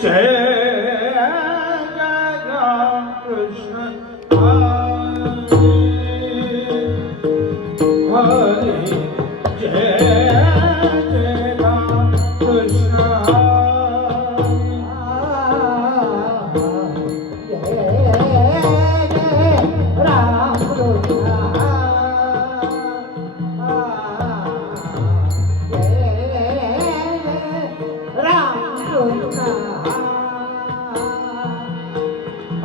જય કૃષ્ણ.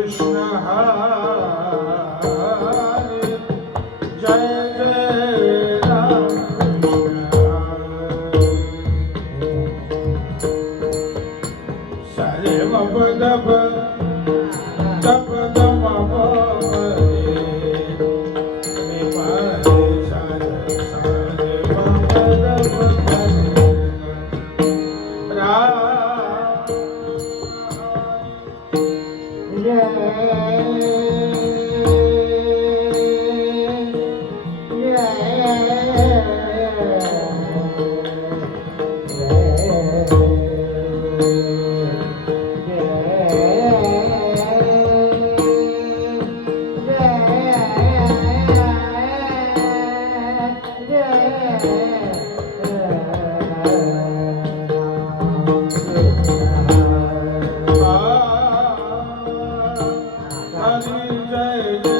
Krishna ਜੈ ਜੈ